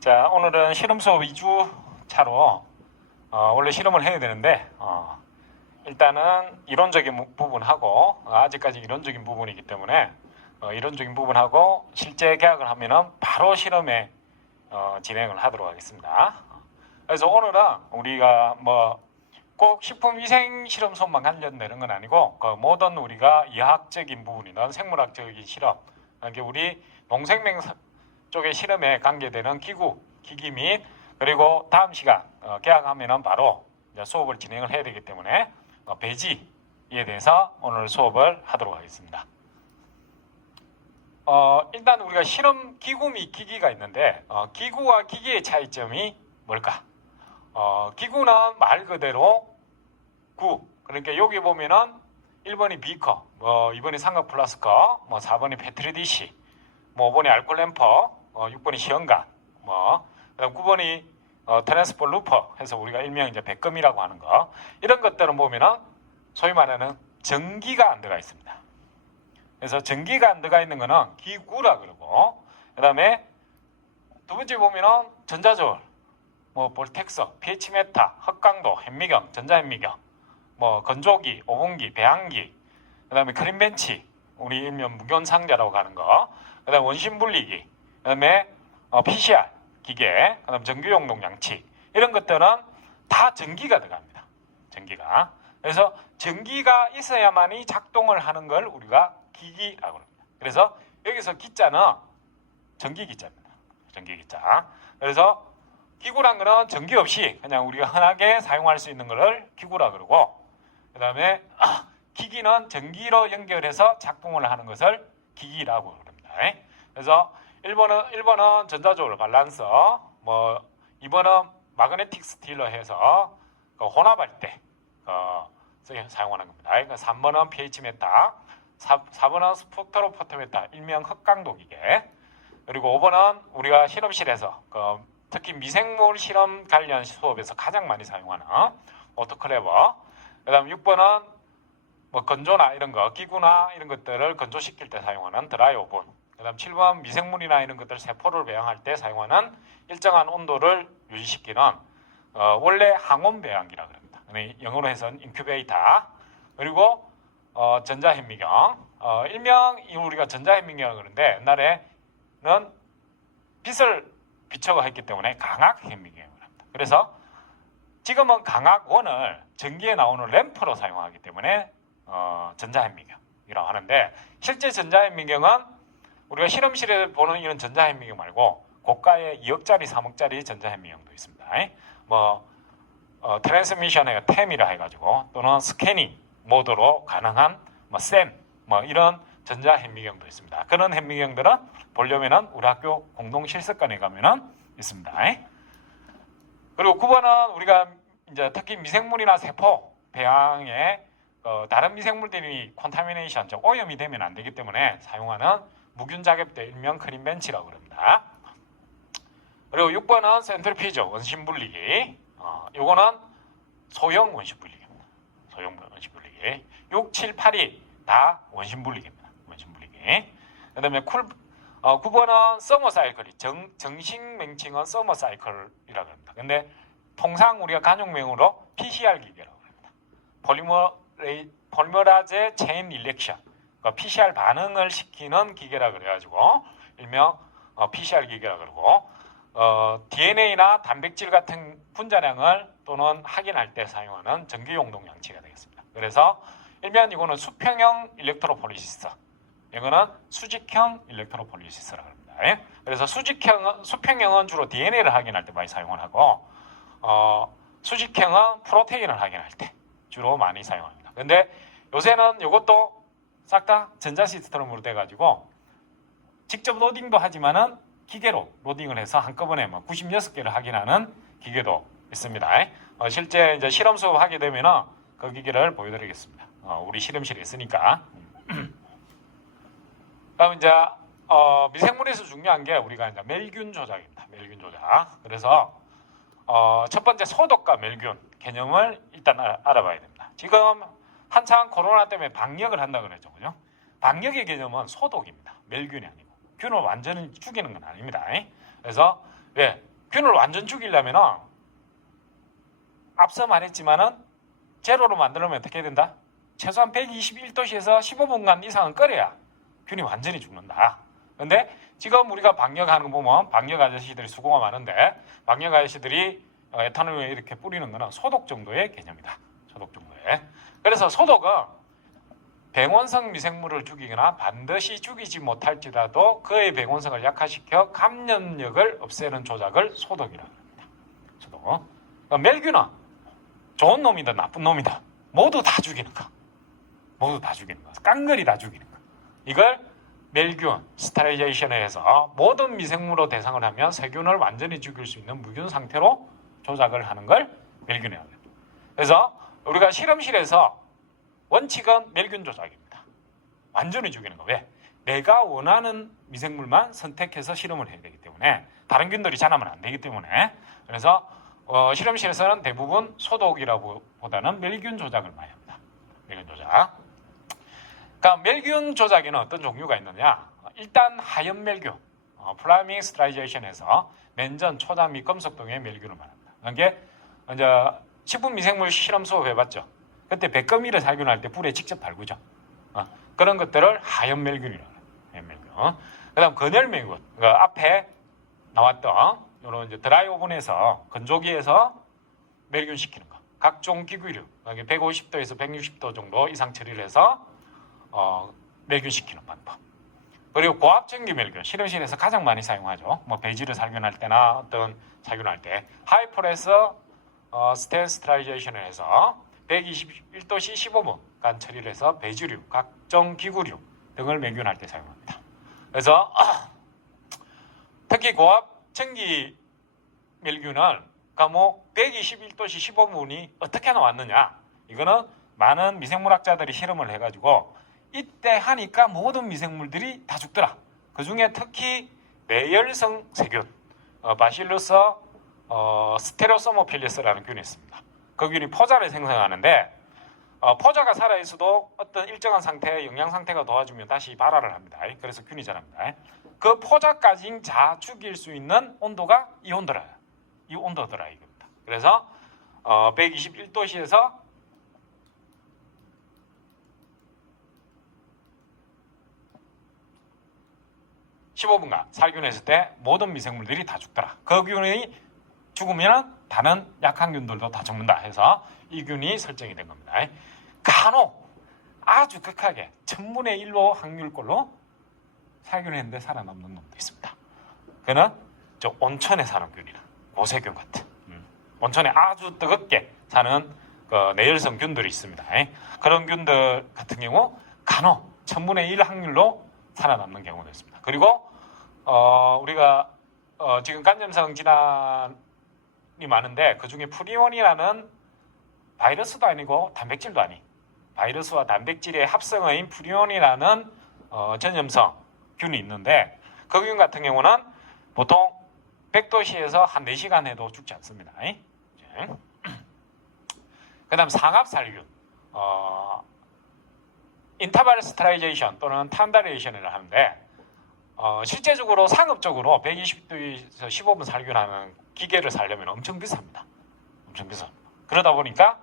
자, 오늘은 실험 수업 2주차로 원래 실험을 해야 되는데 일단은 이론적인 부분하고 아직까지 이론적인 부분이기 때문에 이론적인 부분하고 실제 계약을 하면은 바로 실험에 진행을 하도록 하겠습니다. 그래서 오늘은 우리가 꼭 식품위생 실험 수업만 관련되는 건 아니고 모든 우리가 이화학적인 부분이든 생물학적인 실험, 이게 우리 농생명 쪽의 실험에 관계되는 기구, 기기 및 그리고 다음 시간 개학하면은 바로 이제 수업을 진행을 해야 되기 때문에 배지에 대해서 오늘 수업을 하도록 하겠습니다. 일단 우리가 실험 기구 및 기기가 있는데 기구와 기기의 차이점이 뭘까? 기구는 말 그대로 구, 그러니까 여기 보면은 1번이 비커, 2번이 삼각 플라스커, 4번이 페트리 디시, 5번이 알코올 램퍼, 6번이 시험관, 그다음 9번이 트랜스포 루퍼 해서 우리가 일명 이제 백금이라고 하는 거, 이런 것들은 보면은 소위 말하는 전기가 안 들어가 있습니다. 그래서 전기가 안 들어가 있는 거는 기구라 그러고, 그다음에 두 번째 보면은 전자저울, 볼텍서, pH 메타, 흑강도, 현미경, 전자현미경, 건조기, 오븐기, 배양기, 그다음에 크림벤치, 우리 일명 무균상자라고 하는 거, 그다음에 원심분리기, 그다음에 PCR 기계, 그다음 전기용동 양치, 이런 것들은 다 전기가 들어갑니다. 전기가. 그래서 전기가 있어야만이 작동을 하는 걸 우리가 기기라고 합니다. 그래서 여기서 기자는 전기기자입니다. 전기기자. 그래서 기구란 거는 전기 없이 그냥 우리가 흔하게 사용할 수 있는 것을 기구라 그러고, 그다음에 기기는 전기로 연결해서 작동을 하는 것을 기기라고 합니다. 그래서 1번은 전자저울 밸런서, 2번은 마그네틱 스틸러 해서 혼합할 때 사용하는 겁니다. 3번은 pH 메타, 4번은 스펙트로포토메타, 일명 흑강도 기계, 그리고 5번은 우리가 실험실에서 특히 미생물 실험 관련 수업에서 가장 많이 사용하는 오토클레버, 그 다음 6번은 건조나 이런 거, 기구나 이런 것들을 건조시킬 때 사용하는 드라이 오븐, 그 다음 7번 미생물이나 이런 것들 세포를 배양할 때 사용하는 일정한 온도를 유지시키는 원래 항온 배양기라 그럽니다. 영어로 해서는 인큐베이터, 그리고 전자현미경, 일명 우리가 전자현미경이라고 그러는데 옛날에는 빛을 비춰가 했기 때문에 강학현미경이라고 합니다. 그래서 지금은 강학원을 전기에 나오는 램프로 사용하기 때문에 전자현미경이라고 하는데, 실제 전자현미경은 우리가 실험실에 보는 이런 전자현미경 말고 고가의 2억짜리, 3억짜리 전자현미경도 있습니다. 트랜스미션의 템이라 해가지고, 또는 스캐닝 모드로 가능한 샘, 이런 전자현미경도 있습니다. 그런 현미경들은 보려면은 우리 학교 공동 실습관에 가면은 있습니다. 그리고 9번은 우리가 이제 특히 미생물이나 세포 배양에 다른 미생물들이 컨타미네이션, 즉 오염이 되면 안 되기 때문에 사용하는 무균 작업대, 일명 크림벤치라고 합니다. 그리고 6번은 센트리피저, 원심 분리기. 요거는 소형 원심 분리기입니다. 소형 원심 분리기. 6, 7, 8이 다 원심 분리기입니다. 원심 분리기. 그다음에 9번은 서머사이클이, 정식 명칭은 서머사이클이라고 합니다. 근데 통상 우리가 간용명으로 PCR 기계라고 합니다. 폴리머라제 체인 리액션, PCR 반응을 시키는 기계라 그래가지고 일명 PCR 기계라 그러고, DNA나 단백질 같은 분자량을 또는 확인할 때 사용하는 전기용동 양치가 되겠습니다. 그래서 일명 이거는 수평형 일렉트로포리시스, 이거는 수직형 일렉트로포리시스라고 합니다. 그래서 수평형은 주로 DNA를 확인할 때 많이 사용을 하고, 수직형은 프로테인을 확인할 때 주로 많이 사용합니다. 근데 요새는 이것도 싹 다 전자 시스템으로 돼가지고 직접 로딩도 하지만은 기계로 로딩을 해서 한꺼번에 96개를 확인하는 기계도 있습니다. 실제 이제 실험 수업 하게 되면은 그 기계를 보여드리겠습니다. 우리 실험실에 있으니까. 다음 이제 미생물에서 중요한 게 우리가 이제 멸균 조작입니다. 멸균 조작. 그래서 첫 번째 소독과 멸균 개념을 일단 알아봐야 됩니다. 지금 한창 코로나 때문에 방역을 한다고 그랬죠, 그죠? 방역의 개념은 소독입니다. 멸균이 아니고. 균을 완전히 죽이는 건 아닙니다. 그래서 균을 완전 죽이려면은 앞서 말했지만은 제로로 만들면 어떻게 된다? 최소한 121도씨에서 15분간 이상은 끓여야 균이 완전히 죽는다. 근데 지금 우리가 방역하는 거 보면 방역 아저씨들이 수고가 많은데 방역 아저씨들이 에탄올을 이렇게 뿌리는 거는 소독 정도의 개념이다. 소독 정도의. 그래서 소독은 병원성 미생물을 죽이거나 반드시 죽이지 못할지라도 그의 병원성을 약화시켜 감염력을 없애는 조작을 소독이라고 합니다. 소독. 멸균은 좋은 놈이다 나쁜 놈이다 모두 다 죽이는 거. 모두 다 죽이는 거. 깡그리 다 죽이는 거. 이걸 멸균, 스테라이제이션에 해서 모든 미생물로 대상을 하면 세균을 완전히 죽일 수 있는 무균 상태로 조작을 하는 걸 멸균이라고 합니다. 그래서 우리가 실험실에서 원칙은 멸균 조작입니다. 완전히 죽이는 거. 왜? 내가 원하는 미생물만 선택해서 실험을 해야 되기 때문에 다른 균들이 자라면 안 되기 때문에 그래서 실험실에서는 대부분 소독이라고 보다는 멸균 조작을 많이 합니다. 멸균 조작. 그러니까 멸균 조작에는 어떤 종류가 있느냐? 일단 하염 멸균, 플라밍 스테라이제이션에서 맨전, 초자 및 금속 등의 멸균을 말합니다. 그게 이제 식품 미생물 실험 수업 해봤죠. 그때 백거미를 살균할 때 불에 직접 달구죠. 그런 것들을 하염 멸균이라고 해요. 하염 멸균. 그다음 건열 멸균. 그 앞에 나왔던 이런 이제 드라이 오븐에서 건조기에서 멸균 시키는 거. 각종 기구류 150도에서 160도 정도 이상 처리를 해서 멸균시키는 방법. 그리고 고압전기 멸균 실험실에서 가장 많이 사용하죠. 뭐 배지를 살균할 때나 어떤 살균할 때 하이프레서 스테라이제이션을 해서 121도씨 15분간 처리를 해서 배지류, 각종 기구류 등을 멸균할 때 사용합니다. 그래서 특히 고압전기 멸균을 그러니까 121도씨 15분이 어떻게 나왔느냐? 이거는 많은 미생물학자들이 실험을 해가지고 이때 하니까 모든 미생물들이 다 죽더라. 그 중에 특히 내열성 세균, 바실루스 스테로소모필리스라는 균이 있습니다. 그 균이 포자를 생성하는데 포자가 살아있어도 어떤 일정한 상태의 영양 상태가 도와주면 다시 발화를 합니다. 그래서 균이 자랍니다. 그 포자까지 다 죽일 수 있는 온도가 이 온도라. 이 온도더라 이겁니다. 그래서 121도씨에서 15분간 살균했을 때 모든 미생물들이 다 죽더라. 그 균이 죽으면 다른 약한 균들도 다 죽는다 해서 이 균이 설정이 된 겁니다. 간혹 아주 극하게 1000분의 1로 확률꼴로 살균했는데 살아남는 놈도 있습니다. 그는 저 온천에 사는 균이라 고세균 같은 온천에 아주 뜨겁게 사는 그 내열성 균들이 있습니다. 그런 균들 같은 경우 간혹 1000분의 1 확률로 살아남는 경우도 있습니다. 그리고 우리가 지금 간염성 질환이 많은데 그 중에 프리온이라는 바이러스도 아니고 단백질도 아닌 바이러스와 단백질의 합성어인 프리온이라는 전염성 균이 있는데 그 균 같은 경우는 보통 100도씨에서 한 4시간 해도 죽지 않습니다. 그 다음 상압살균 인터벌 스테라이제이션 또는 탄다레이션을 하는데 실제적으로 상업적으로 120도에서 15분 살균하는 기계를 사려면 엄청 비쌉니다. 엄청 비쌉니다. 그러다 보니까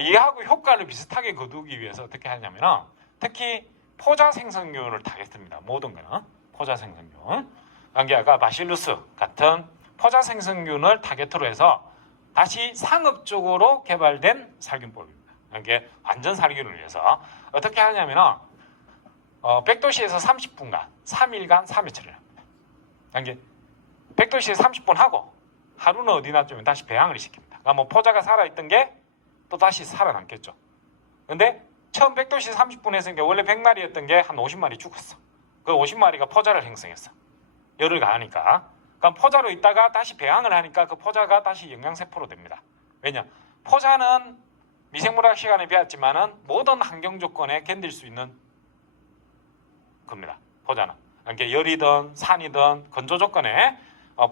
이하고 효과를 비슷하게 거두기 위해서 어떻게 하냐면 특히 포자 생성균을 타겟합니다. 모든 거는 포자 생성균. 아까 바실루스 같은 포자 생성균을 타겟으로 해서 다시 상업적으로 개발된 살균법입니다. 이게 완전 살균을 위해서 어떻게 하냐면 100도씨에서 30분간 3일간 3회 처리를 합니다. 이게 100도씨에서 30분 하고 하루는 어디 놔두면 다시 배양을 시킵니다. 그러니까 뭐 포자가 살아있던 게 또 다시 살아남겠죠. 근데 처음 100도씨 30분 했으니까 원래 100마리였던 게 한 50마리 죽었어. 그 50마리가 포자를 형성했어. 열을 가하니까. 그럼 포자로 있다가 다시 배양을 하니까 그 포자가 다시 영양세포로 됩니다. 왜냐? 포자는 미생물학 시간에 배웠지만은 모든 환경 조건에 견딜 수 있는 겁니다. 포자는. 그러니까 열이든 산이든 건조 조건에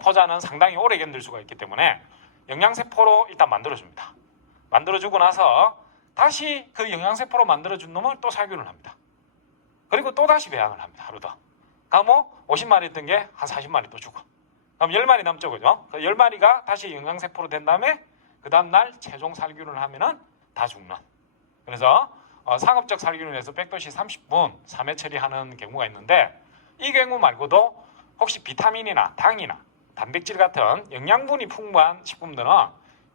포자는 상당히 오래 견딜 수가 있기 때문에 영양세포로 일단 만들어줍니다. 만들어주고 나서 다시 그 영양세포로 만들어준 놈을 또 살균을 합니다. 그리고 또 다시 배양을 합니다. 하루 더. 그럼 50마리 했던 게 한 40마리 또 죽어. 그럼 10마리 남죠, 그죠? 그 10마리가 다시 영양세포로 된 다음에 그 다음날 최종 살균을 하면은 다 죽는. 그래서 상업적 살균을 해서 100도씨 30분 3회 처리하는 경우가 있는데 이 경우 말고도 혹시 비타민이나 당이나 단백질 같은 영양분이 풍부한 식품들은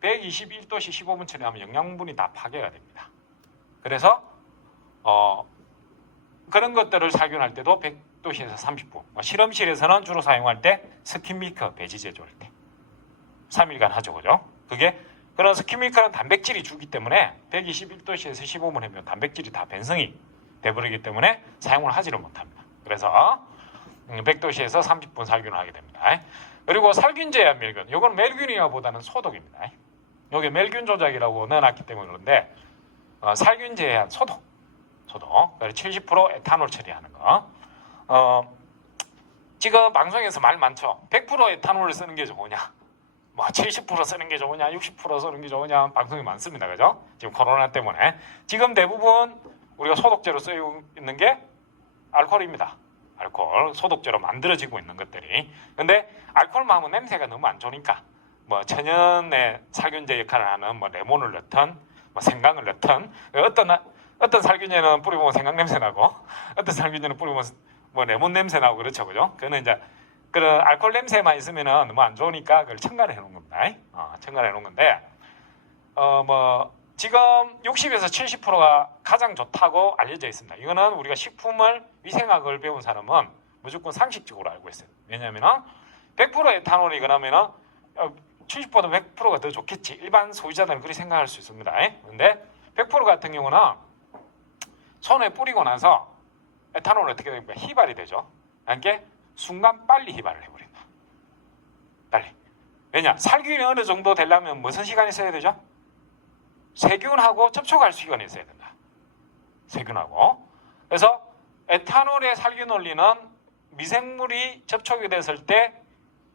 121도씨 15분 처리하면 영양분이 다 파괴가 됩니다. 그래서 그런 것들을 살균할 때도 100도씨에서 30분. 실험실에서는 주로 사용할 때 스킨밀크 배지 제조할 때 3일간 하죠, 그죠? 그런 스킨밀크는 단백질이 주기 때문에 121도씨에서 15분 하면 단백질이 다 변성이 돼버리기 때문에 사용을 하지를 못합니다. 그래서 100도씨에서 30분 살균을 하게 됩니다. 그리고 살균제한 멸균, 이건 멸균이라보다는 소독입니다. 여기 멸균 조작이라고 넣어놨기 때문에 그런데 살균제한 소독, 70% 에탄올 처리하는 거. 지금 방송에서 말 많죠. 100% 에탄올을 쓰는 게 좋으냐, 뭐 70% 쓰는 게 좋으냐, 60% 쓰는 게 좋으냐 방송이 많습니다, 그죠? 지금 코로나 때문에 지금 대부분 우리가 소독제로 쓰이고 있는 게 알코올입니다. 알코올 소독제로 만들어지고 있는 것들이. 근데 알코올만 하면 냄새가 너무 안 좋으니까 뭐 천연의 살균제 역할을 하는 뭐 레몬을 넣든 뭐 생강을 넣든, 어떤 살균제는 뿌리보면 생강 냄새 나고 어떤 살균제는 뿌리보면 뭐 레몬 냄새 나고 그렇죠, 그죠? 그거는 이제 그런 알코올 냄새만 있으면은 너무 안 좋으니까 그걸 첨가를 해놓은 겁니다. 첨가를 해놓은 건데 뭐 지금 60에서 70%가 가장 좋다고 알려져 있습니다. 이거는 우리가 식품을 위생학을 배운 사람은 무조건 상식적으로 알고 있어요. 왜냐하면 100% 에탄올이 그러면은 70보다 100%가 더 좋겠지. 일반 소비자들은 그렇게 생각할 수 있습니다. 그런데 100% 같은 경우는 손에 뿌리고 나서 에탄올은 어떻게 됩니까? 휘발이 되죠. 그러니까 순간 빨리 휘발을 해버린다. 빨리. 왜냐? 살균이 어느 정도 되려면 무슨 시간이 있어야 되죠? 세균하고 접촉할 시간이 있어야 된다. 세균하고. 그래서 에탄올의 살균 원리는 미생물이 접촉이 됐을 때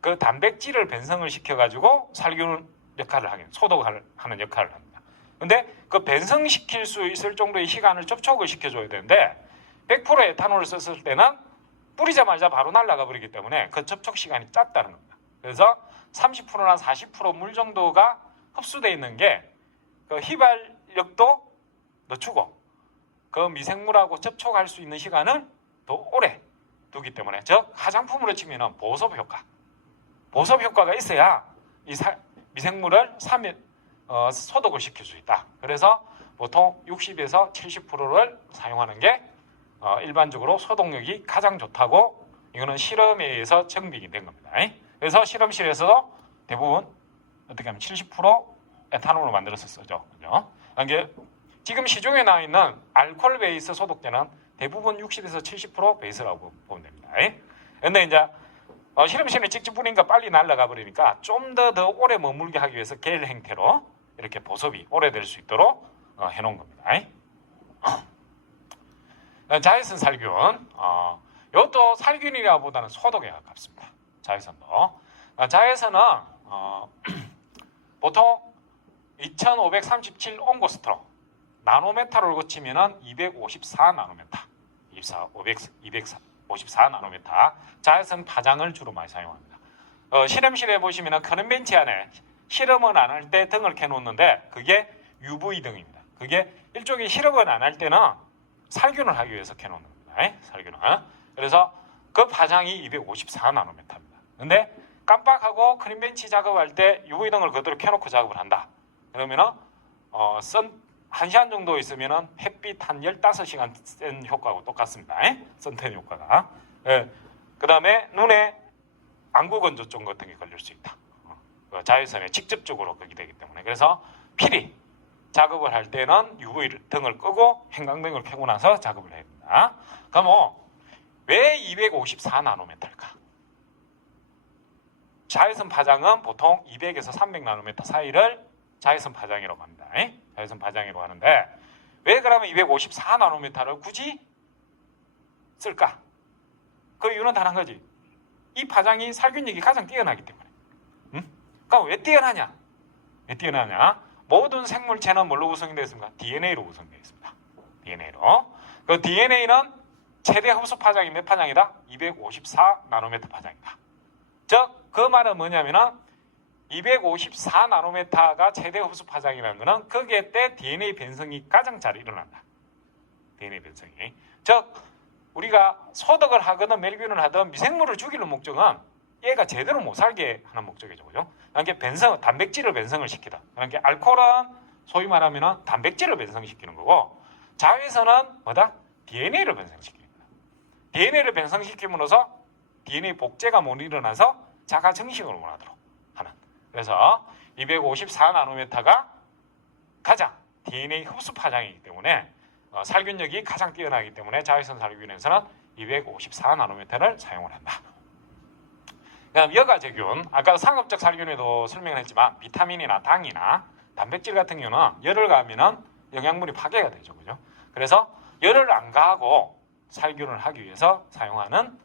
그 단백질을 변성을 시켜가지고 살균 역할을 하는, 소독을 하는 역할을 합니다. 근데 그 변성시킬 수 있을 정도의 시간을 접촉을 시켜줘야 되는데 100% 에탄올을 썼을 때는 뿌리자마자 바로 날아가 버리기 때문에 그 접촉 시간이 짧다는 겁니다. 그래서 30%나 40% 물 정도가 흡수되어 있는 게 그 휘발력도 늦추고 그 미생물하고 접촉할 수 있는 시간을 더 오래 두기 때문에, 즉 화장품으로 치면은 보습 효과가 있어야 이 미생물을 소독을 시킬 수 있다. 그래서 보통 60에서 70%를 사용하는 게 일반적으로 소독력이 가장 좋다고, 이거는 실험에 의해서 증명이 된 겁니다. 그래서 실험실에서도 대부분 어떻게 하면 70% 에탄올로 만들어서 쓰죠. 그죠? 이게 지금 시중에 나와 있는 알코올 베이스 소독제는 대부분 60에서 70% 베이스라고 보면 됩니다. 그런데 이제 실험실에 직접 뿌리니까 빨리 날아가 버리니까 좀 더 오래 머물게 하기 위해서 겔 형태로 이렇게 보습이 오래될 수 있도록 해놓은 겁니다. 자외선 살균, 이것도 살균이라보다는 소독에 가깝습니다. 자외선도. 자외선은 보통 2537 옹고스트로 나노메타를 거치면은 254 나노메타, 254 나노메타 자외선 파장을 주로 많이 사용합니다. 실험실에 보시면은 큰 벤치 안에 실험은 안 할 때 등을 켜놓는데 그게 UV 등입니다. 그게 일종의 실험은 안 할 때는 살균을 하기 위해서 켜놓는 겁니다. 살균을. 그래서 그 파장이 254 나노메타입니다. 근데 깜빡하고 크림벤치 작업할 때 UV 등을 그대로 켜놓고 작업을 한다. 그러면은 1시간 정도 있으면은 햇빛 한 15시간 센 효과하고 똑같습니다. 선텐 효과가. 그 다음에 눈에 안구 건조증 같은 게 걸릴 수 있다. 자외선에 직접적으로 걸리게 되기 때문에. 그래서 필히 작업을 할 때는 UV 등을 끄고 형광등을 켜고 나서 작업을 해야 됩니다. 그럼 왜 254 나노메타일까? 자외선 파장은 보통 200에서 300 나노메타 사이를 자외선 파장이라고 합니다. 자외선 파장이라고 하는데 왜 그러면 254 나노메타를 굳이 쓸까? 그 이유는 단 한 가지. 이 파장이 살균력이 가장 뛰어나기 때문에. 그럼 왜 뛰어나냐? 모든 생물체는 뭘로 구성되어 있습니까? DNA로 구성되어 있습니다. DNA로. 그 DNA는 최대 흡수 파장이 몇 파장이다? 254 나노메타 파장이다. 즉 그 말은 뭐냐면은 254나노메타가 최대 흡수 파장이라는 것은 거기에 때 DNA 변성이 가장 잘 일어난다. DNA 변성이. 즉 우리가 소독을 하거나 멸균을 하든 미생물을 죽이는 목적은 얘가 제대로 못 살게 하는 목적이죠. 그죠? 그러니까 변성, 단백질을 변성을 시키다. 그러니까 알코올은 소위 말하면 단백질을 변성시키는 거고 자외선은 뭐다? DNA를 변성시키는 거다. DNA를 변성시킴으로써 DNA 복제가 못 일어나서 자가 증식을 원하도록 하는. 그래서 254나노메타가 가장 DNA 흡수 파장이기 때문에 살균력이 가장 뛰어나기 때문에 자외선 살균에서는 254나노메타를 사용을 한다. 그다음 여가제균, 아까 상업적 살균에도 설명을 했지만 비타민이나 당이나 단백질 같은 경우는 열을 가하면 영양분이 파괴가 되죠. 그죠? 그래서 열을 안 가하고 살균을 하기 위해서 사용하는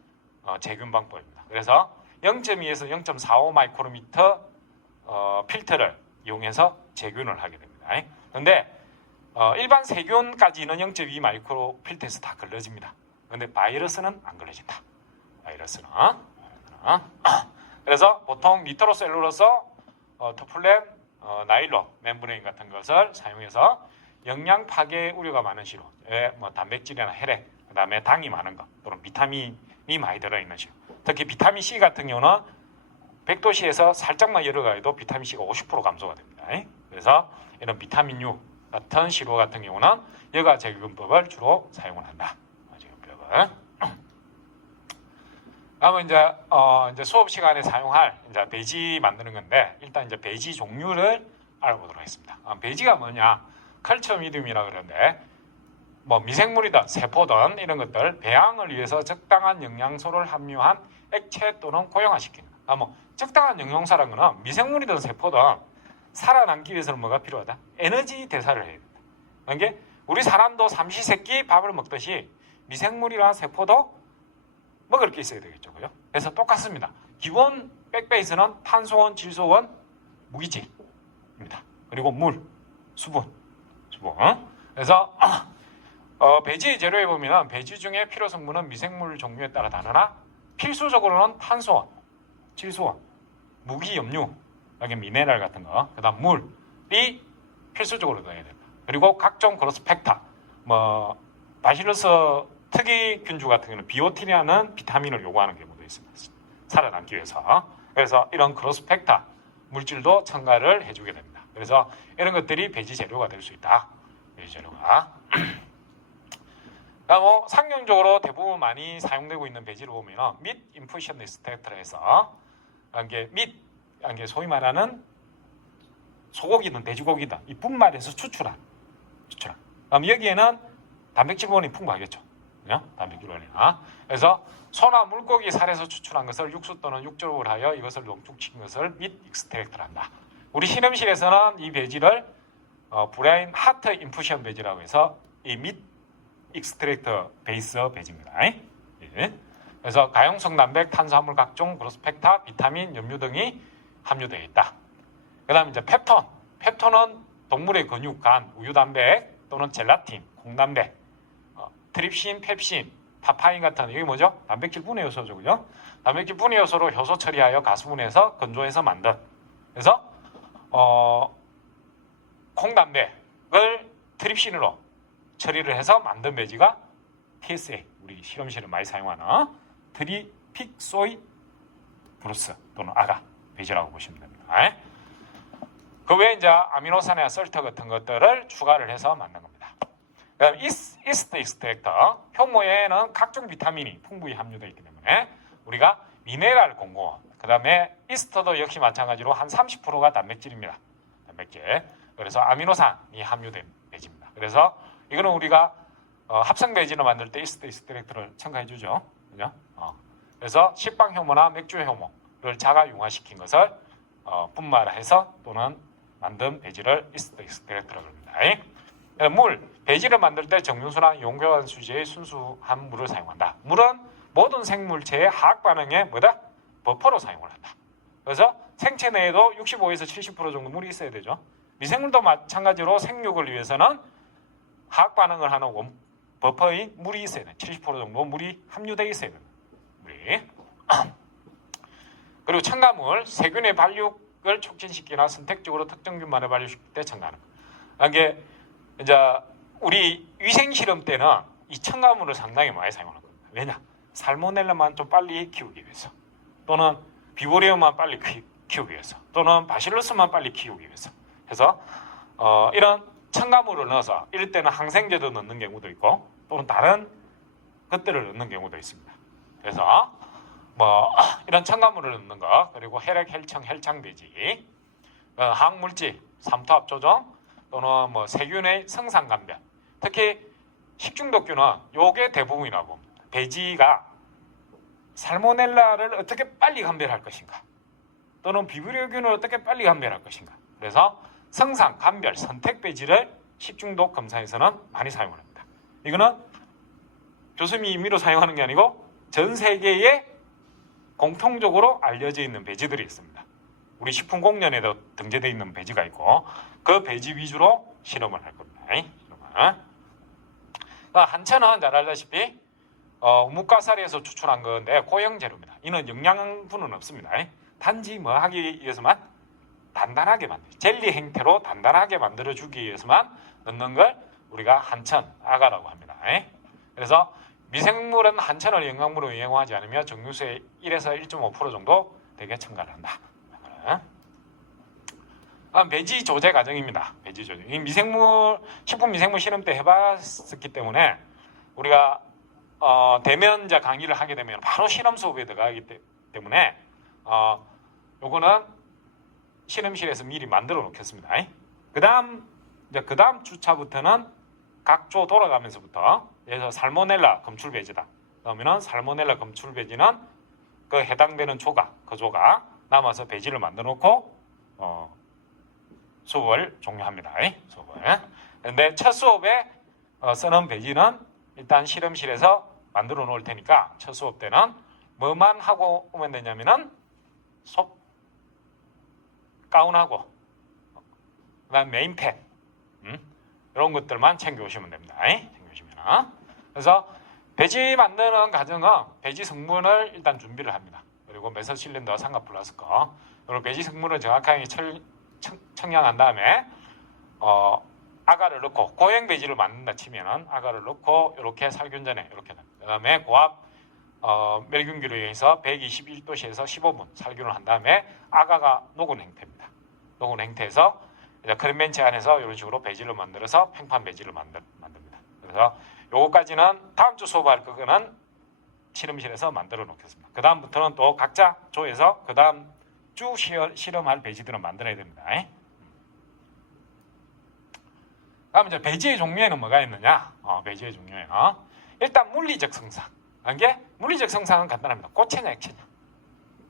제균 방법입니다. 그래서 0.2에서 0.45 마이크로미터 필터를 이용해서 제균을 하게 됩니다. 그런데 일반 세균까지는 0.2 마이크로 필터에서 다 걸러집니다. 그런데 바이러스는 안 걸러진다. 바이러스는. 그래서 보통 니트로셀룰로스, 토플렘, 나일론, 멤브레인 같은 것을 사용해서 영양 파괴 우려가 많은 시로, 뭐 단백질이나 혈액, 그다음에 당이 많은 것 또는 비타민이 많이 들어있는 시로. 특히 비타민 C 같은 경우는 100도씨에서 살짝만 열어가도 비타민 C가 50% 감소가 됩니다. 그래서 이런 비타민 U 같은 시료 같은 경우는 여가 제균법을 주로 사용을 한다. 제균법을. 다음은 이제 수업 시간에 사용할 이제 배지 만드는 건데 일단 이제 배지 종류를 알아보도록 하겠습니다. 배지가 뭐냐? 컬처 미디움이라 그러는데 뭐 미생물이든 세포든 이런 것들 배양을 위해서 적당한 영양소를 함유한 액체 또는 고형화시키는. 뭐 적당한 영양소라는 거는 미생물이든 세포든 살아남기 위해서는 뭐가 필요하다? 에너지 대사를 해야 된다. 그러니까 우리 사람도 삼시세끼 밥을 먹듯이 미생물이나 세포도 먹을 게 있어야 되겠죠. 그죠? 그래서 똑같습니다. 기본 백베이스는 탄소원, 질소원, 무기질입니다. 그리고 물, 수분. 그래서 배지의 재료에 보면 배지 중에 필요 성분은 미생물 종류에 따라 다르나 필수적으로는 탄소원, 질소원, 무기, 염류, 여기 미네랄 같은 거, 그다음 물이 필수적으로 넣어야 된다. 그리고 각종 그로스 팩터, 뭐 바시러스 특이균주 같은 경우는 비오틴이라는 비타민을 요구하는 경우도 있습니다. 살아남기 위해서. 그래서 이런 그로스 팩터 물질도 첨가를 해주게 됩니다. 그래서 이런 것들이 배지 재료가 될 수 있다. 배지 재료가. 뭐 상용적으로 대부분 많이 사용되고 있는 배지를 보면 밋 인푸션 익스트랙트라 해서 이게 소위 말하는 소고기든 돼지고기든 이 분말에서 추출한. 그럼 여기에는 단백질원이 풍부하겠죠. 단백질원이나. 그래서 소나 물고기 살에서 추출한 것을 육수 또는 육조를 하여 이것을 농축시킨 것을 밋 익스트랙트를 한다. 우리 실험실에서는 이 배지를 브레인 하트 인푸션 배지라고 해서 이 밋 익스트랙터 베이스 배지입니다. 그래서 가용성 단백, 탄수화물 각종 그로스펙타, 비타민, 염류 등이 함유되어 있다. 그다음 이제 펩톤. 펩톤은 동물의 근육, 간, 우유 단백 또는 젤라틴, 콩단백, 트립신, 펩신, 파파인 같은 이게 뭐죠? 단백질 분해 요소죠, 그죠? 단백질 분해 요소로 효소 처리하여 가수분해서 건조해서 만든. 그래서 콩단백을 트립신으로 처리를 해서 만든 배지가 TSA, 우리 실험실에 많이 사용하는 트리픽소이 브루스 또는 아가 배지라고 보시면 됩니다. 그 외에 이제 아미노산이나 설터 같은 것들을 추가를 해서 만든 겁니다. 그다음 이스트 익스트랙터, 효모에는 각종 비타민이 풍부히 함유되어 있기 때문에 우리가 미네랄 공고, 그 다음에 이스트도 역시 마찬가지로 한 30%가 단백질입니다. 단백질. 그래서 아미노산이 함유된 배지입니다. 그래서 이거는 우리가 합성 배지를 만들 때 이스트 익스트랙트를 첨가해 주죠. 그죠? 그래서 식빵 효모나 맥주 효모를 자가 융화시킨 것을 분말해서 또는 만든 배지를 이스트 익스트랙트라고 합니다. 물, 배지를 만들 때 정류수나 용교환 수지의 순수한 물을 사용한다. 물은 모든 생물체의 화학 반응에 뭐다? 버퍼로 사용을 한다. 그래서 생체 내에도 65에서 70% 정도 물이 있어야 되죠. 미생물도 마찬가지로 생육을 위해서는 화학 반응을 하는 버퍼의 물이 있어야 돼. 70% 정도 물이 함유되어 있어야 됩니다. 물이. 그리고 첨가물, 세균의 발육을 촉진시키나 선택적으로 특정균만을 발육시킬 때 첨가하는 거. 이게 이제 우리 위생 실험 때는 이 첨가물을 상당히 많이 사용하는 겁니다. 왜냐? 살모넬라만 좀 빨리 키우기 위해서, 또는 비보리움만 빨리 키우기 위해서, 또는 바실루스만 빨리 키우기 위해서 해서 이런 첨가물을 넣어서 이럴 때는 항생제도 넣는 경우도 있고 또는 다른 것들을 넣는 경우도 있습니다. 그래서 이런 첨가물을 넣는 거, 그리고 혈액, 혈청, 혈창배지, 항물질, 삼투압 조정, 또는 세균의 생산 감별, 특히 식중독균은 요게 대부분이라고 봅니다. 배지가 살모넬라를 어떻게 빨리 감별할 것인가, 또는 비브리오균을 어떻게 빨리 감별할 것인가. 그래서 생산, 감별, 선택 배지를 식중독 검사에서는 많이 사용합니다. 이거는 교수님이 임의로 사용하는 게 아니고 전 세계에 공통적으로 알려져 있는 배지들이 있습니다. 우리 식품공년에도 등재되어 있는 배지가 있고 그 배지 위주로 실험을 할 겁니다. 한천은 잘 알다시피 묵가사리에서 추출한 건데 고형 재료입니다. 이는 영양분은 없습니다. 단지 하기 위해서만 단단하게 젤리 형태로 단단하게 만들어주기 위해서만 넣는 걸 우리가 한천, 아가라고 합니다. 그래서 미생물은 한천을 영양분으로 이용하지 않으며 정유수의 1에서 1.5% 정도 되게 첨가를 한다. 배지 조제 과정입니다. 배지 조제. 이 식품 미생물 실험 때 해봤기 때문에 우리가 대면자 강의를 하게 되면 바로 실험 수업에 들어가기 때문에 요거는 실험실에서 미리 만들어 놓겠습니다. 그 다음 주차부터는 각 조 돌아가면서부터, 그래서 살모넬라 검출 배지다. 그러면은 살모넬라 검출 배지는 그 해당되는 조가 남아서 배지를 만들어 놓고 수업을 종료합니다. 수업을. 그런데 첫 수업에 쓰는 배지는 일단 실험실에서 만들어 놓을 테니까 첫 수업 때는 뭐만 하고 오면 되냐면은 가운하고 그다음 메인펜 이런 것들만 챙겨오시면 됩니다. 챙겨오시면. 그래서 배지 만드는 과정은 배지 성분을 일단 준비를 합니다. 그리고 메서실린더, 삼각 플러스 거, 그리고 배지 성분을 정확하게 청량한 다음에 아가를 넣고, 고형 배지를 만든다 치면은 아가를 넣고 이렇게 살균전에 이렇게 그다음에 고압 멸균기로 의해서 121도씨에서 15분 살균을 한 다음에 아가가 녹은 형태입니다. 녹은 형태에서 크림벤치 안에서 이런 식으로 배지를 만들어서 팽판 배지를 만듭니다. 그래서 요거까지는 다음 주 수업할 거는 실험실에서 만들어 놓겠습니다. 그 다음부터는 또 각자 조에서 그 다음 주 실험할 배지들을 만들어야 됩니다. 다음 이제 배지의 종류에는 뭐가 있느냐? 배지의 종류에 일단 물리적 성상. 이게 물리적 성상은 간단합니다. 고체냐 액체냐.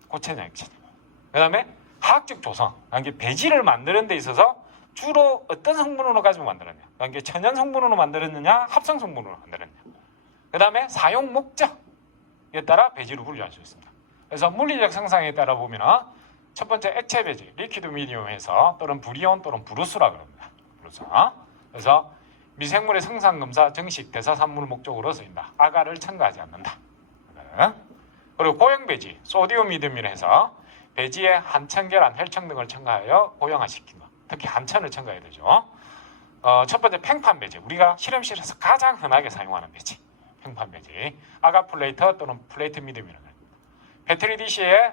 고체냐 액체냐. 그 다음에 화학적 조성. 이게 배지를 만드는 데 있어서 주로 어떤 성분으로 가지고 만들었냐. 이게 천연 성분으로 만들었느냐, 합성 성분으로 만들었냐. 그 다음에 사용 목적에 따라 배지를 분류할 수 있습니다. 그래서 물리적 성상에 따라 보면 첫 번째 액체 배지, 리퀴드 미디움에서 또는 브리온 또는 브루스라 그럽니다. 브루스. 그래서 미생물의 생산 검사 정식 대사산물 목적으로 쓰인다. 아가를 첨가하지 않는다. 그리고 고형 배지, 소디움 미디움이라 해서 배지에 한천계란, 혈청 등을 첨가하여 고형화시킨 것. 특히 한천을 첨가해야 되죠. 첫 번째 팽판 배지, 우리가 실험실에서 가장 흔하게 사용하는 배지. 팽판 배지, 아가 플레이트 또는 플레이트 미디움이라고 합니다. 배터리 디시에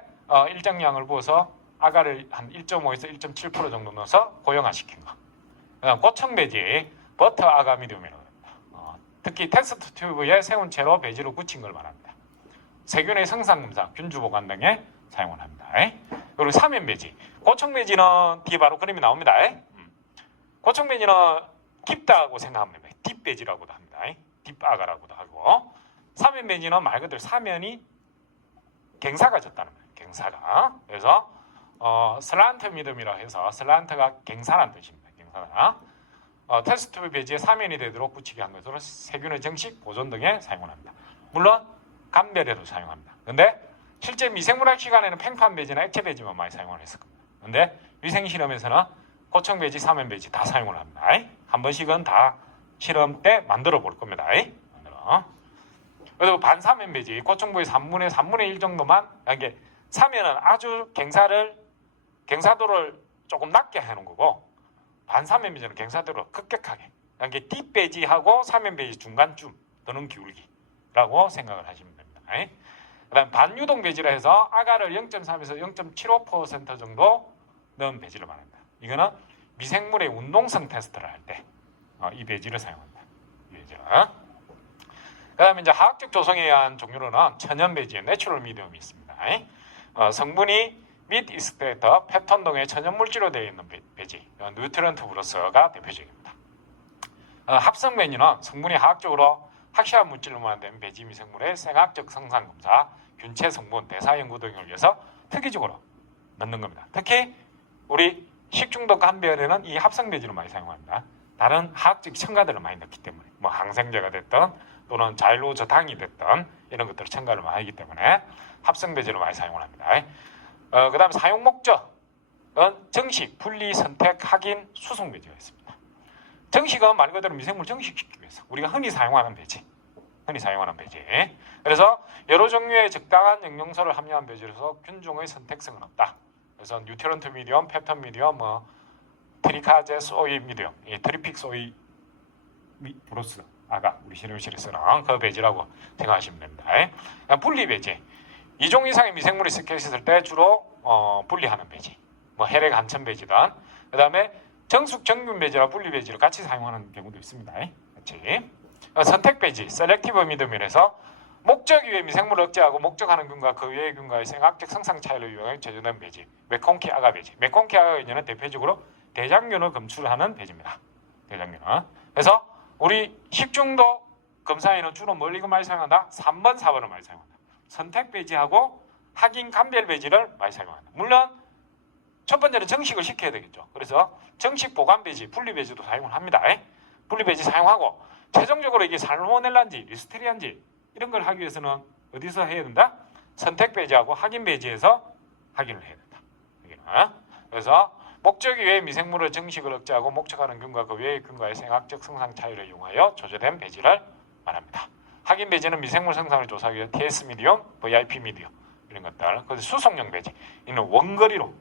일정량을 부어서 아가를 한 1.5에서 1.7% 정도 넣어서 고형화시킨 것. 그다음 고청 배지, 버터 아가 미디움이라고 합니다. 특히 테스트 튜브에 세운 채로 배지로 굳힌 걸 말합니다. 세균의 생산 검사, 균주 보관 등에 사용을 합니다. 그리고 사면 배지, 고청 배지는 뒤에 바로 그림이 나옵니다. 고청 배지는 깊다고 생각하면 됩니다. 딥 배지라고도 합니다. 딥 아가라고도 하고, 사면 배지는 말 그대로 사면이 갱사가 졌다는 거예요. 갱사가. 그래서 슬란트 미듬이라 해서 슬란트가 갱사라는 뜻입니다. 갱사가. 테스트 배지에 사면이 되도록 굳히게 한 것으로 세균의 정식 보존 등에 사용을 합니다. 물론 감별에도 사용합니다. 그런데 실제 미생물학 시간에는 팽판 배지나 액체 배지만 많이 사용을 했을 겁니다. 그런데 위생 실험에서는 고청 배지, 사면 배지 다 사용을 합니다. 한 번씩은 다 실험 때 만들어 볼 겁니다. 그리고 반사면 배지, 고청부의 3분의 1 정도만, 이게 3면은 아주 경사도를 조금 낮게 해놓은 거고, 반사면 배지는 경사도를 급격하게, 그러니까 뒷배지하고 사면 배지 중간쯤 도는 기울기라고 생각을 하시면 됩니다. 그 다음 반유동 배지라 해서 아가를 0.3에서 0.75% 정도 넣은 배지를 말합니다. 이거는 미생물의 운동성 테스트를 할 때 이 배지를 사용한다. 이 배지를. 그 다음에 이제 화학적 조성에 의한 종류로는 천연 배지, 내추럴 미디엄이 있습니다. 성분이 및 익스트랙터, 패턴 등의 천연 물질로 되어 있는 배지, 뉴트런트 브로스가 대표적입니다. 합성 배지는 성분이 화학적으로 확실한 물질로 만든 배지 미생물의 생학적 성상 검사, 균체 성분, 대사 연구 등을 위해서 특이적으로 넣는 겁니다. 특히 우리 식중독 감별에는 이 합성 배지를 많이 사용합니다. 다른 화학적 첨가들을 많이 넣기 때문에, 뭐 항생제가 됐든 또는 자일로 저당이 됐든 이런 것들을 첨가를 많이 하기 때문에 합성 배지를 많이 사용을 합니다. 그 다음에 사용 목적은 정식, 분리, 선택, 확인, 수송 배지가 있습니다. 정식은 말 그대로 미생물 정식시키기 위해서 우리가 흔히 사용하는 배지. 그래서 여러 종류의 적당한 영양소를 함유한 배지로서 균종의 선택성은 없다. 그래서 뉴트런트 미디엄, 패턴 미디엄, 트리카제 소이 미디엄, 트리픽 소이 브로스 아가 우리 실험실에 쓰는 그 배지라고 생각하시면 됩니다. 분리 배지. 2종 이상의 미생물이 섞여 있을 때 주로 분리하는 배지. 혈액 한천 배지든, 그 다음에 정숙 정균 배지와 분리 배지를 같이 사용하는 경우도 있습니다. 같이. 선택 배지, 셀렉티브 미디엄이라서 목적 위의 미생물을 억제하고 목적하는 균과 그 외의 균과의 생학적 성상 차이를 이용해 제조된 배지. 메콩키 아가 배지. 메콩키 아가 배지는 대표적으로 대장균을 검출하는 배지입니다. 대장균은. 그래서 우리 식중독 검사에는 주로 뭘 많이 사용한다? 3번, 4번을 많이 사용한다. 선택 배지하고 확인 감별 배지를 많이 사용한다. 물론 첫 번째는 정식을 시켜야 되겠죠. 그래서 정식 보관 배지, 분리 배지도 사용을 합니다. 분리 배지 사용하고 최종적으로 이게 살모넬라인지 리스테리아인지 이런 걸 하기 위해서는 어디서 해야 된다? 선택 배지하고 확인 배지에서 확인을 해야 된다. 그래서 목적 이외의 미생물의 정식을 억제하고 목적하는 균과 그 외의 균과의 생학적 성상 차이를 이용하여 조제된 배지를 말합니다. 확인 배지는 미생물 성상을 조사하기 위해 TS 미디엄, VIP 미디엄 이런 것들. 그래서 수송용 배지, 이는 원거리로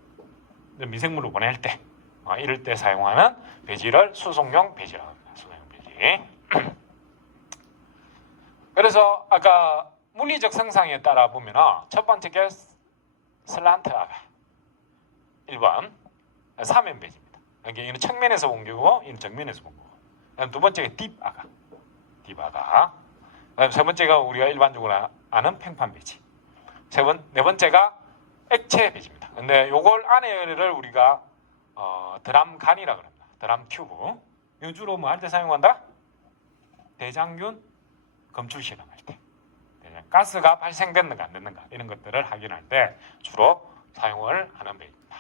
미생물을 보낼 때, 이럴 때 사용하는 배지를 수송용 배지라고 합니다. 수송용 배지. 그래서 아까 물리적 성상에 따라 보면 첫 번째 게 슬란트 아가 1번 사면 배지입니다. 그러니까 이는 측면에서 본 거고 이는 정면에서 본 거고. 두 번째가 딥 아가. 그다음 세 번째가 우리가 일반적으로 아는 팽판 배지. 네 번째가 액체 배지입니다. 근데 요걸 안에를 우리가 드람간이라고 합니다. 드람 튜브. 이 주로 뭐 할 때 사용한다? 대장균 검출 실험할 때. 가스가 발생됐는가 안 됐는가 이런 것들을 확인할 때 주로 사용을 하는 배지입니다.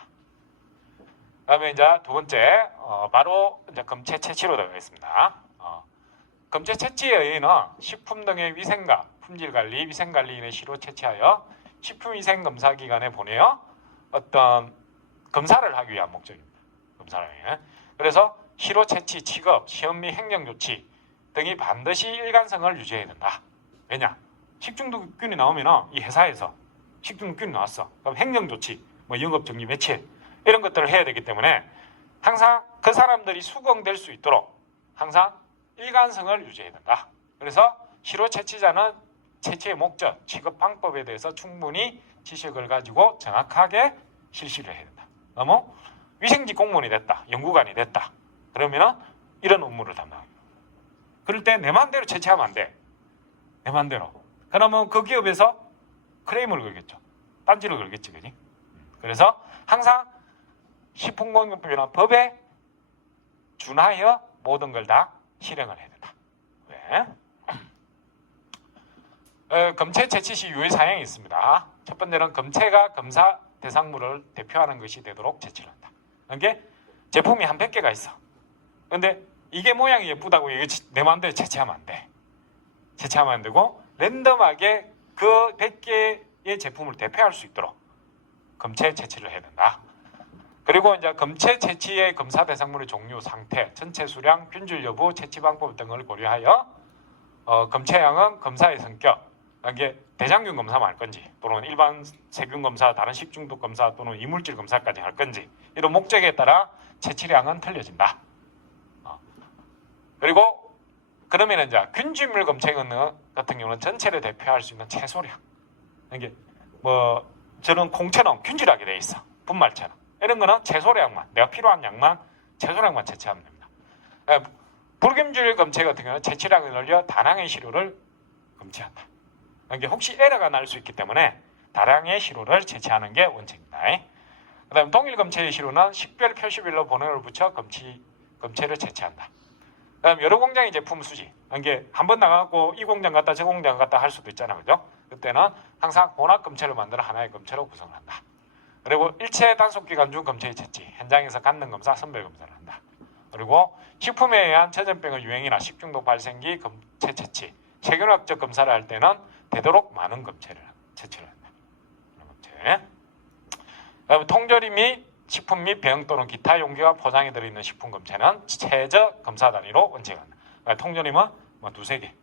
그다음에 이제 두 번째 바로 이제 검체 채취로 들어가겠습니다. 검체 채취의 의의는 식품 등의 위생과 품질 관리, 위생 관리인의 시로 채취하여 식품위생검사기관에 보내어 어떤 검사를 하기 위한 목적입니다. 검사를 위해. 그래서 시로 채취, 취급, 시험 및 행정 조치 등이 반드시 일관성을 유지해야 된다. 왜냐? 식중독균이 나오면 이 회사에서 식중독균이 나왔어. 그럼 행정 조치, 영업 정지 매칠 이런 것들을 해야 되기 때문에 항상 그 사람들이 수긍될 수 있도록 항상 일관성을 유지해야 된다. 그래서 시로 채취자는 채취의 목적, 취급 방법에 대해서 충분히 지식을 가지고 정확하게 실시를 해야 된다. 너무 위생직 공무원이 됐다, 연구관이 됐다. 그러면 이런 업무를 담당합니다. 그럴 때 내 마음대로 채취하면 안 돼. 내 마음대로. 그러면 그 기업에서 크레임을 걸겠죠. 딴지를 걸겠지, 그지? 그래서 항상 식품공급법이나 법에 준하여 모든 걸 다 실행을 해야 된다. 왜? 검체 채취 시 유의 사항이 있습니다. 첫 번째는 검체가 검사 대상물을 대표하는 것이 되도록 채취를 한다. 그러니까 제품이 한 100개가 있어. 근데 이게 모양이 예쁘다고 이게 내 마음대로 채취하면 안 돼. 채취하면 안 되고 랜덤하게 그 100개의 제품을 대표할 수 있도록 검체 채취를 해야 된다. 그리고 이제 검체 채취의 검사 대상물의 종류, 상태, 전체 수량, 균질 여부, 채취 방법 등을 고려하여 검체량은 검사의 성격, 이게 대장균 검사만 할 건지 또는 일반 세균 검사, 다른 식중독 검사 또는 이물질 검사까지 할 건지 이런 목적에 따라 채취량은 틀려진다. 그리고 그러면 이제 균주물 검체 같은 경우는 전체를 대표할 수 있는 최소량. 이게 뭐 저는 콩처럼 균질하게 돼 있어. 분말처럼. 이런 거는 최소량만, 내가 필요한 양만 최소량만 채취하면 됩니다. 불균질 검체 같은 경우는 채취량을 늘려 다량의 시료를 검체한다. 이게 혹시 에러가 날 수 있기 때문에 다량의 시료를 채취하는 게 원칙입니다. 그 다음에 동일 검체의 시료는 식별 표시별로 번호를 붙여 검체를 채취한다. 그 다음에 여러 공장의 제품 수지. 이게 한 번 나가고 이 공장 갔다 저 공장 갔다 할 수도 있잖아요. 그죠? 그때는 항상 혼합 검체를 만들어 하나의 검체로 구성을 한다. 그리고 일체 단속기간 중 검체의 채취, 현장에서 간능 검사, 선별 검사를 한다. 그리고 식품에 의한 전염병의 유행이나 식중독 발생기 검체 채취, 세균학적 검사를 할 때는 되도록 많은 검체를 채취를 한다. 검체. 그다음에 통조림 및 식품 및 병 또는 기타 용기와 포장에 들어있는 식품 검체는 최저 검사 단위로 원칙한다. 그러니까 통조림은 뭐 두세 개,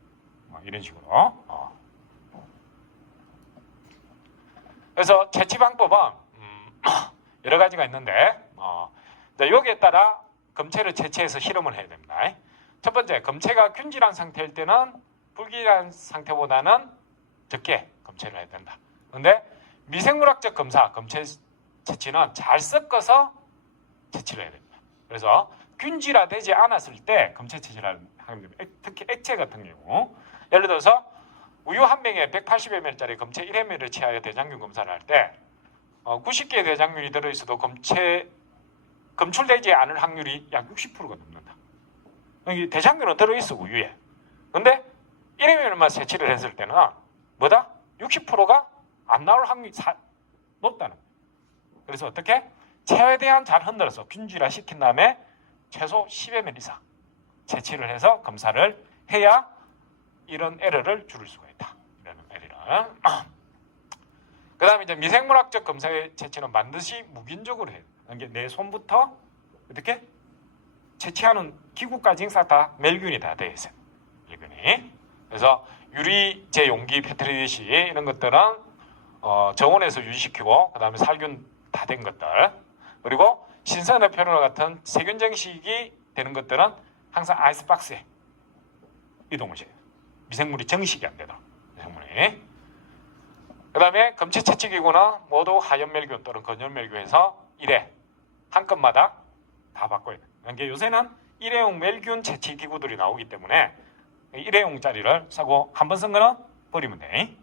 뭐 이런 식으로. 그래서 채취 방법은 여러 가지가 있는데 여기에 따라 검체를 채취해서 실험을 해야 됩니다. 첫 번째, 검체가 균질한 상태일 때는 불균질한 상태보다는 적게 검체를 해야 된다. 그런데 미생물학적 검사, 검체 채취는 잘 섞어서 채취를 해야 됩니다. 그래서 균질화되지 않았을 때 검체 채취를 하면 됩니다. 특히 액체 같은 경우, 예를 들어서 우유 한 병에 180ml짜리 검체 1ml를 취하여 대장균 검사를 할 때 90개의 대장균이 들어있어도 검출되지 않을 확률이 약 60%가 넘는다. 여기 대장균은 들어있어, 우유에. 근데 1ml만 채취를 했을 때는 뭐다? 60%가 안 나올 확률이 높다는 거예요. 그래서 어떻게? 최대한 잘 흔들어서 균질화 시킨 다음에 최소 10ml 이상 채취를 해서 검사를 해야 이런 에러를 줄일 수가 있다. 이런 에러를. 그 다음에 이제 미생물학적 검사의 채취는 반드시 무균적으로 해요. 이게 내 손부터 이렇게 채취하는 기구까지 싹 다 멸균이 다 되어 있어요. 멸균이. 그래서 유리제 용기, 페트리디시 이런 것들은 저온에서 유지시키고 그 다음에 살균 다 된 것들, 그리고 신선흡혈로 같은 세균 정식이 되는 것들은 항상 아이스박스에 이동을 시켜요. 미생물이 정식이 안 되도록. 미생물이. 그 다음에 검체 채취 기구는 모두 하염멸균 또는 건열멸균에서 1회 한 건마다 다 바꿔야 돼요. 그러니까 요새는 일회용 멸균 채취 기구들이 나오기 때문에 일회용짜리를 사고 한 번 쓴 거는 버리면 돼.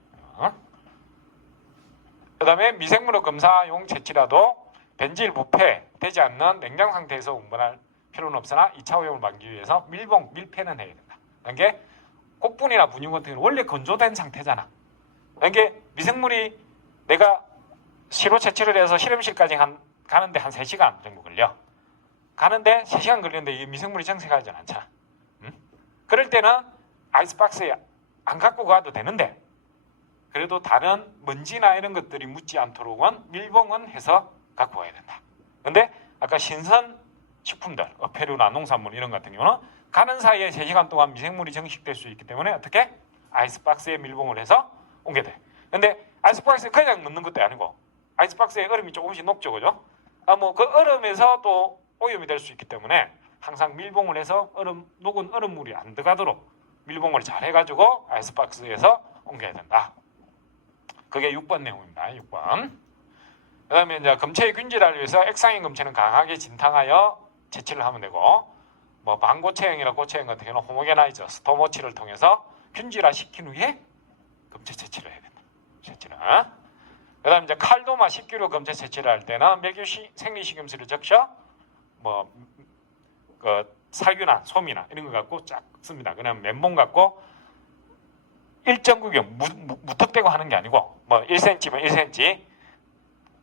그 다음에 미생물의 검사용 채취라도 변질, 부패 되지 않는 냉장 상태에서 운반할 필요는 없으나 2차 오염을 막기 위해서 밀폐는 해야 된다. 그러니까 곡분이나 분유 같은 경우는 원래 건조된 상태잖아. 그러니까 미생물이 내가 시로 채취를 해서 실험실까지 가는데 한 3시간 정도 걸려. 가는데 3시간 걸리는데 이게 미생물이 정색하지 않잖아. 그럴 때는 아이스박스에 안 갖고 가도 되는데 그래도 다른 먼지나 이런 것들이 묻지 않도록은 밀봉은 해서 갖고 가야 된다. 근데 아까 신선 식품들, 어패류나 농산물 이런 같은 경우는 가는 사이에 3시간 동안 미생물이 정식될 수 있기 때문에 어떻게? 아이스박스에 밀봉을 해서 옮겨야 돼. 근데 아이스박스에 그냥 넣는 것도 아니고 아이스박스에 얼음이 조금씩 녹죠, 그죠? 뭐 그 얼음에서 또 오염이 될 수 있기 때문에 항상 밀봉을 해서 녹은 얼음물이 안 들어가도록 밀봉을 잘 해가지고 아이스박스에서 옮겨야 된다. 그게 6번 내용입니다. 6번. 그 다음에 이제 검체의 균질화를 위해서 액상인 검체는 강하게 진탕하여 채취를 하면 되고, 뭐 반고체형이나 고체형 같은 경우는 호모게나이저, 스토모치를 통해서 균질화 시킨 후에 검체 채취를 해야 된다. 채취를. 그 다음에 이제 칼도마 10kg 검체 채취를 할 때는 멸균 생리식염수를 적셔 살균한 솜이나 이런 거 갖고 쫙 씁니다. 그냥 맨몸 갖고 1.9경 무턱대고 하는 게 아니고 뭐 1cm면 1cm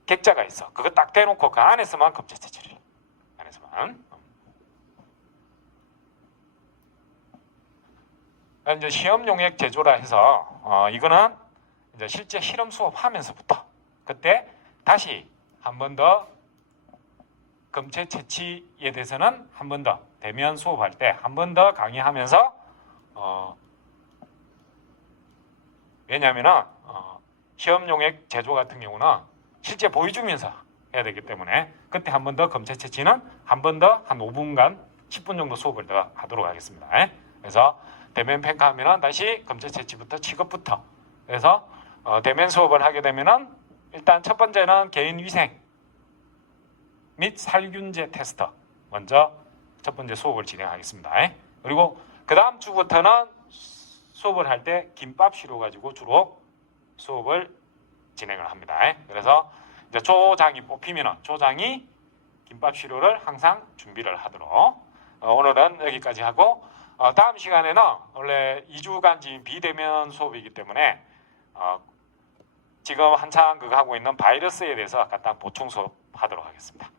객자가 있어. 그거 딱 대놓고 그 안에서만 검체 채취를 해. 안에서만. 이제 시험 용액 제조라 해서 이거는 이제 실제 실험 수업하면서부터 그때 다시 한 번 더 검체 채취에 대해서는 한 번 더 대면 수업할 때 한 번 더 강의하면서 왜냐하면 시험용액 제조 같은 경우는 실제 보여주면서 해야 되기 때문에 그때 한 번 더 검체 채취는 한 번 더 한 5분간 10분 정도 수업을 더 하도록 하겠습니다. 그래서 대면 팽카하면은 다시 검체 채취부터 취급부터 그래서 대면 수업을 하게 되면은 일단 첫 번째는 개인 위생 및 살균제 테스트 먼저 첫 번째 수업을 진행하겠습니다. 그리고 그 다음 주부터는 수업을 할 때 김밥 시료 가지고 주로 수업을 진행을 합니다. 그래서 이제 조장이 뽑히면은 조장이 김밥 시료를 항상 준비를 하도록 오늘은 여기까지 하고 다음 시간에는 원래 2주간 지금 비대면 수업이기 때문에 지금 한창 그거 하고 있는 바이러스에 대해서 간단 보충 수업 하도록 하겠습니다.